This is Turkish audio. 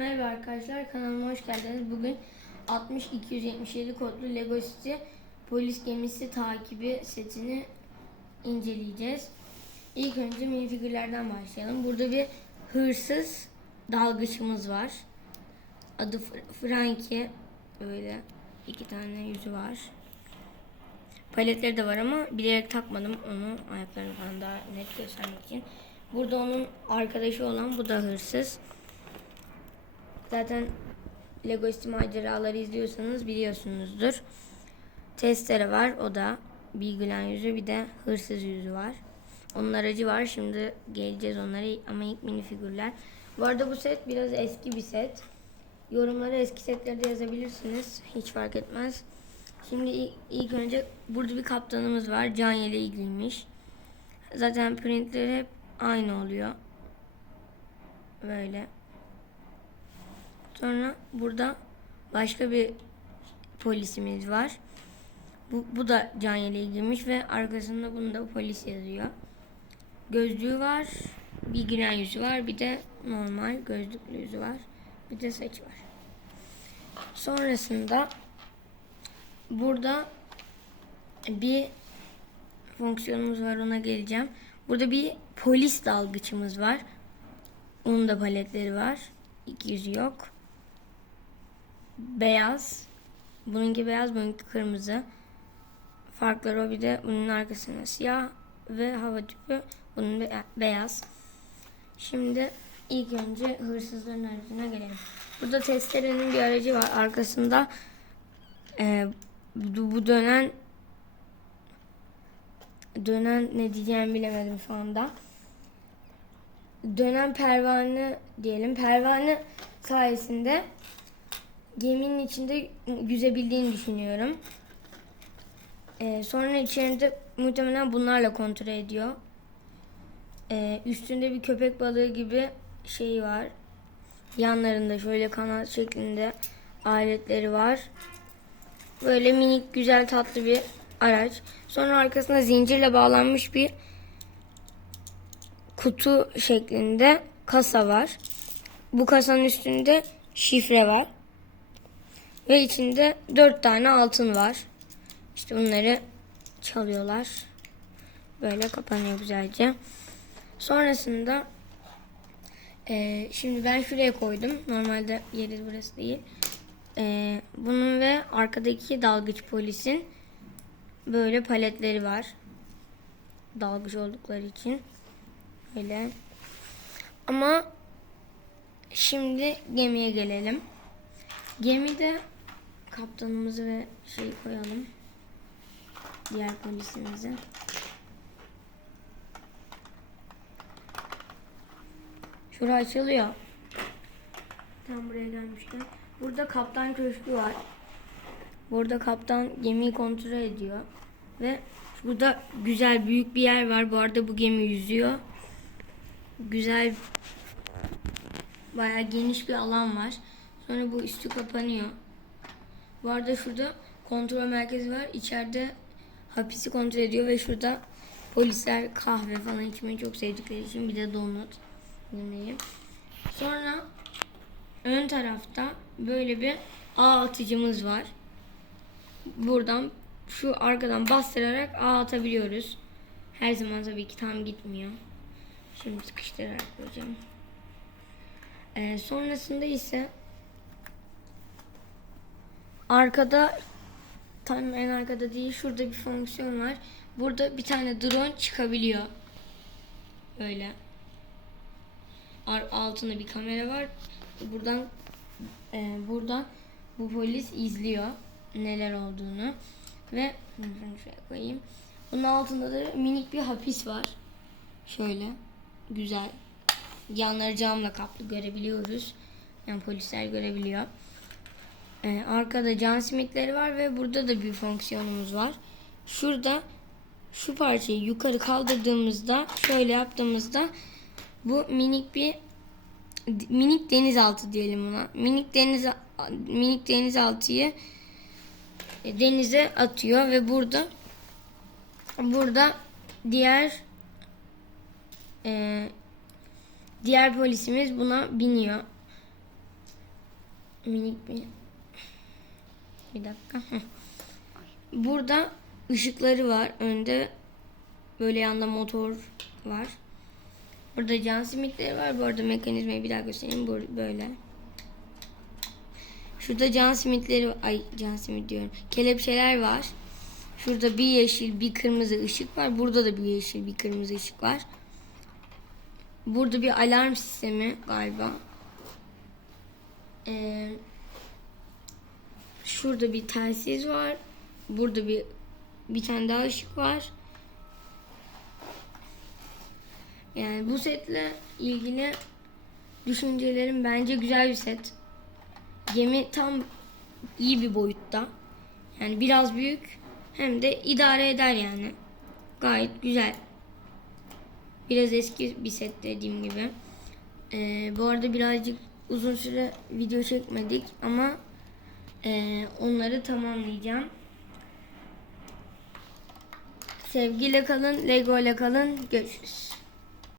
Merhaba arkadaşlar kanalıma hoş geldiniz. Bugün 60277 kodlu Lego City polis gemisi takibi setini inceleyeceğiz. İlk önce minifigürlerden başlayalım. Burada bir hırsız dalgıçımız var. Adı Fr- Frankie. Böyle iki tane yüzü var. Paletleri de var ama bilerek takmadım onu ayaklarını falan daha net göstermek için. Burada onun arkadaşı olan bu da hırsız. Zaten Lego City maceraları izliyorsanız biliyorsunuzdur. Testere var o da bir gülen yüzü bir de hırsız yüzü var. Onun aracı var şimdi geleceğiz onlara ama ilk minifigürler. Bu arada bu set biraz eski bir set. Yorumlara eski setleri de yazabilirsiniz. Hiç fark etmez. Şimdi ilk, ilk önce burada bir kaptanımız var. Can yeleği giymiş. Zaten printleri hep aynı oluyor. Böyle. Sonra burada başka bir polisimiz var. Bu, bu da can yeleği giymiş ve arkasında bunda polis yazıyor. Gözlüğü var. Bir gülen yüzü var. Bir de normal gözlüklü yüzü var. Bir de saç var. Sonrasında burada bir fonksiyonumuz var ona geleceğim. Burada bir polis dalgıçımız var. Onun da paletleri var. İki yüzü yok. Beyaz. Bununki beyaz, bununki kırmızı. Farkları o bir de bunun arkasında siyah ve hava tüpü bunun be- beyaz. Şimdi ilk önce hırsızların aracına gelelim. Burada testerenin bir aracı var. Arkasında e, bu dönen dönen ne diyeceğimi bilemedim şu anda. Dönen pervane diyelim. Pervane sayesinde geminin içinde yüzebildiğini düşünüyorum. Ee, sonra içeride muhtemelen bunlarla kontrol ediyor. Ee, üstünde bir köpek balığı gibi şey var. Yanlarında şöyle kanat şeklinde aletleri var. Böyle minik güzel tatlı bir araç. Sonra arkasında zincirle bağlanmış bir kutu şeklinde kasa var. Bu kasanın üstünde şifre var. Ve içinde dört tane altın var. İşte bunları çalıyorlar. Böyle kapanıyor güzelce. Sonrasında eee, şimdi ben şuraya koydum. Normalde yeri burası değil. Eee, bunun ve arkadaki dalgıç polisin böyle paletleri var. Dalgıç oldukları için. Öyle. Ama şimdi gemiye gelelim. Gemide kaptanımızı ve şeyi koyalım. Diğer polisimizi. Şura açılıyor. Tam buraya gelmişken. Burada kaptan köşkü var. Burada kaptan gemiyi kontrol ediyor. Ve burada güzel büyük bir yer var. Bu arada bu gemi yüzüyor. Güzel bayağı geniş bir alan var. Sonra bu üstü kapanıyor. Bu arada şurada kontrol merkezi var. İçeride hapisi kontrol ediyor ve şurada polisler kahve falan içmeyi çok sevdikleri için bir de donut yemeği. Sonra ön tarafta böyle bir ağ atıcımız var. Buradan şu arkadan bastırarak ağ atabiliyoruz. Her zaman tabii ki tam gitmiyor. Şimdi sıkıştırarak koyacağım. Ee, sonrasında ise arkada tam en arkada değil şurada bir fonksiyon var. Burada bir tane drone çıkabiliyor. Böyle. Altında bir kamera var. Buradan e, buradan bu polis izliyor neler olduğunu ve şunu koyayım. Bunun altında da minik bir hapis var. Şöyle güzel. Yanları camla kaplı görebiliyoruz. Yani polisler görebiliyor. Ee, arkada can simitleri var ve burada da bir fonksiyonumuz var. Şurada şu parçayı yukarı kaldırdığımızda şöyle yaptığımızda bu minik bir minik denizaltı diyelim ona. Minik deniz minik denizaltıyı denize atıyor ve burada burada diğer e, diğer polisimiz buna biniyor. minik bir bir dakika. Heh. Burada ışıkları var. Önde böyle yanda motor var. Burada can simitleri var. Bu arada mekanizmayı bir daha göstereyim. Bu- Böyle. Şurada can simitleri ay can simit diyorum. Kelepçeler var. Şurada bir yeşil bir kırmızı ışık var. Burada da bir yeşil bir kırmızı ışık var. Burada bir alarm sistemi galiba. Ee, şurada bir telsiz var. Burada bir bir tane daha ışık var. Yani bu setle ilgili düşüncelerim bence güzel bir set. Gemi tam iyi bir boyutta. Yani biraz büyük hem de idare eder yani. Gayet güzel. Biraz eski bir set dediğim gibi. Ee, bu arada birazcık uzun süre video çekmedik ama ee, onları tamamlayacağım. Sevgiyle kalın, Lego ile kalın. Görüşürüz.